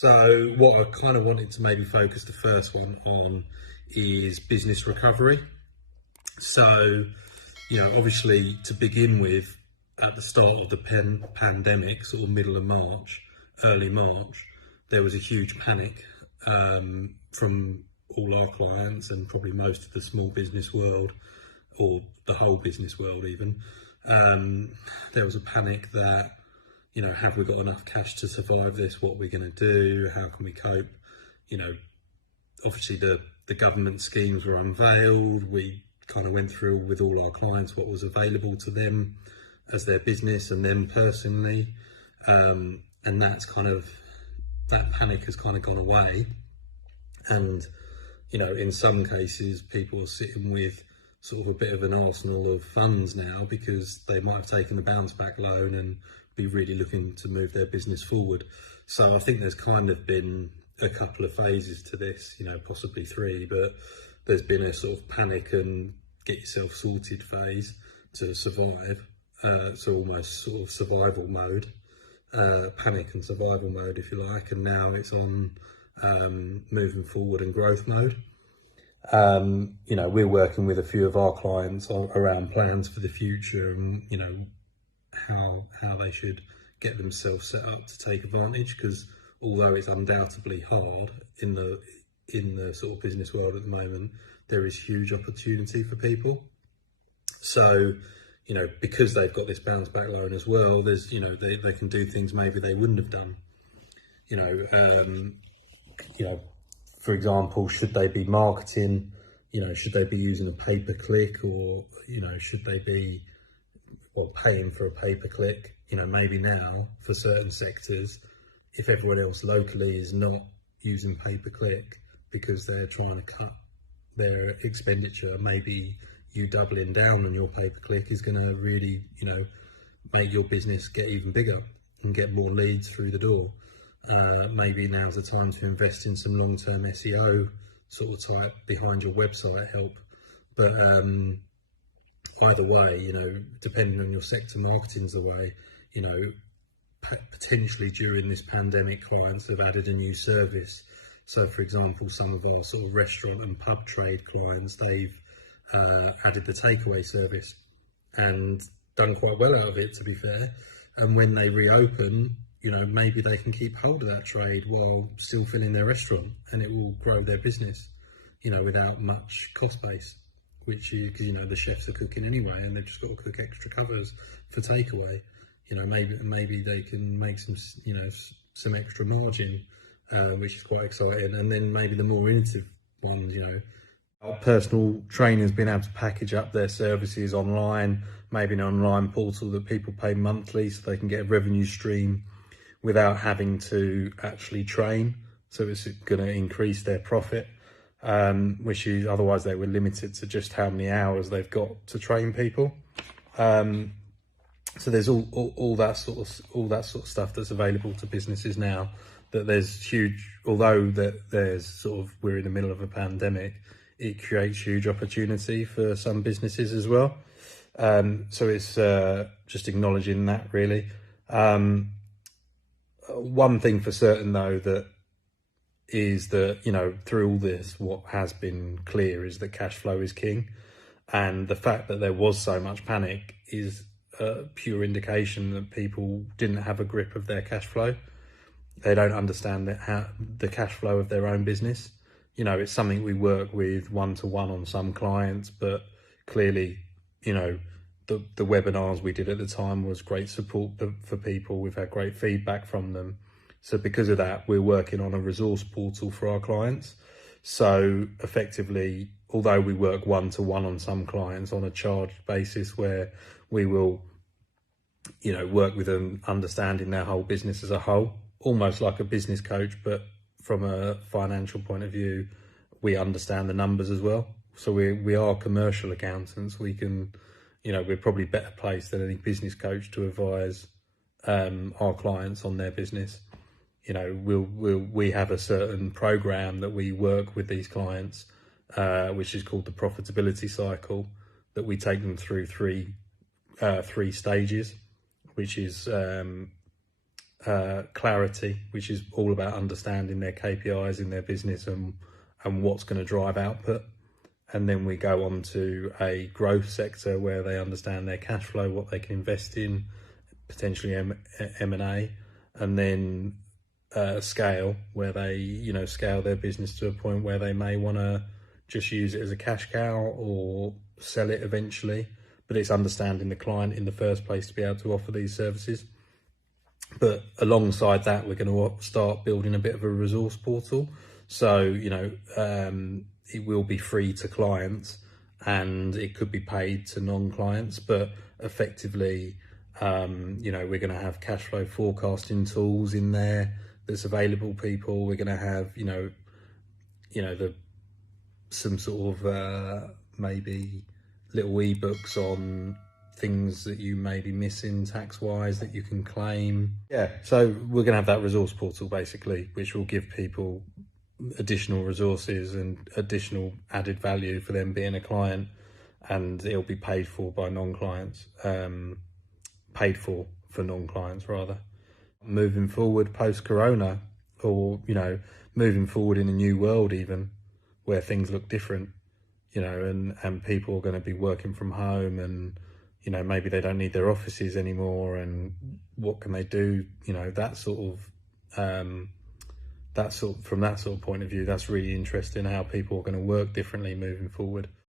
So what I kind of wanted to maybe focus the first one on is business recovery. So, obviously to begin with, at the start of the pandemic, sort of middle of March, early March, there was a huge panic from all our clients and probably most of the small business world, or the whole business world even. There was a panic that, have we got enough cash to survive this? What are we going to do? How can we cope? Obviously the government schemes were unveiled. We kind of went through with all our clients what was available to them as their business and them personally. And that panic has kind of gone away. And, in some cases, people are sitting with sort of a bit of an arsenal of funds now because they might have taken a bounce back loan and be really looking to move their business forward. So I think there's kind of been a couple of phases to this, possibly three, but there's been a sort of panic and get yourself sorted phase to survive. So almost sort of survival mode, panic and survival mode, if you like. And now it's on moving forward and growth mode. We're working with a few of our clients around plans for the future and, how they should get themselves set up to take advantage, because although it's undoubtedly hard in the sort of business world at the moment, there is huge opportunity for people. So, because they've got this bounce back loan as well, there's, they can do things maybe they wouldn't have done. For example, should they be marketing? Should they be using a pay per click, or should they be paying for a pay per click? Maybe now for certain sectors, if everyone else locally is not using pay per click because they're trying to cut their expenditure, maybe you doubling down on your pay per click is going to really, make your business get even bigger and get more leads through the door. Maybe now's the time to invest in some long-term SEO sort of type behind your website help. But either way, depending on your sector, marketing's the way. Potentially during this pandemic, clients have added a new service. So for example, some of our sort of restaurant and pub trade clients, they've added the takeaway service and done quite well out of it, to be fair. And when they reopen, maybe they can keep hold of that trade while still filling their restaurant, and it will grow their business, without much cost base, because the chefs are cooking anyway and they've just got to cook extra covers for takeaway. Maybe they can make some extra margin, which is quite exciting. And then maybe the more innovative ones, our personal trainers being able to package up their services online, maybe an online portal that people pay monthly so they can get a revenue stream without having to actually train. So it's going to increase their profit, which is otherwise they were limited to just how many hours they've got to train people. So there's all that sort of stuff that's available to businesses now. That there's huge, although that there's sort of, we're in the middle of a pandemic, it creates huge opportunity for some businesses as well. So it's just acknowledging that, really. One thing for certain though, that is that, through all this, what has been clear is that cash flow is king. And the fact that there was so much panic is a pure indication that people didn't have a grip of their cash flow. They don't understand the cash flow of their own business. It's something we work with one-to-one on some clients, but clearly, the webinars we did at the time was great support for people. We've had great feedback from them. So because of that, we're working on a resource portal for our clients. So effectively, although we work one-to-one on some clients on a charged basis where we will, work with them understanding their whole business as a whole, almost like a business coach, but from a financial point of view, we understand the numbers as well. So we are commercial accountants. We can, we're probably better placed than any business coach to advise our clients on their business. We have a certain program that we work with these clients, which is called the profitability cycle, that we take them through three stages, which is clarity, which is all about understanding their KPIs in their business and what's going to drive output. And then we go on to a growth sector where they understand their cash flow, what they can invest in, potentially M&A, and then scale, where they, you know, scale their business to a point where they may want to just use it as a cash cow or sell it eventually. But it's understanding the client in the first place to be able to offer these services. But alongside that, we're going to start building a bit of a resource portal. So, you know, it will be free to clients and it could be paid to non-clients, but effectively, you know, we're going to have cash flow forecasting tools in there that's available people. We're going to have, some sort of maybe little ebooks on things that you may be missing tax-wise that you can claim. Yeah, so we're going to have that resource portal basically, which will give people additional resources and additional added value for them being a client, and it'll be paid for by non-clients, paid for non-clients rather. Moving forward post-corona, or, you know, moving forward in a new world even, where things look different, you know, and people are going to be working from home, and, you know, maybe they don't need their offices anymore, and what can they do, you know, from that sort of point of view. That's really interesting how people are going to work differently moving forward.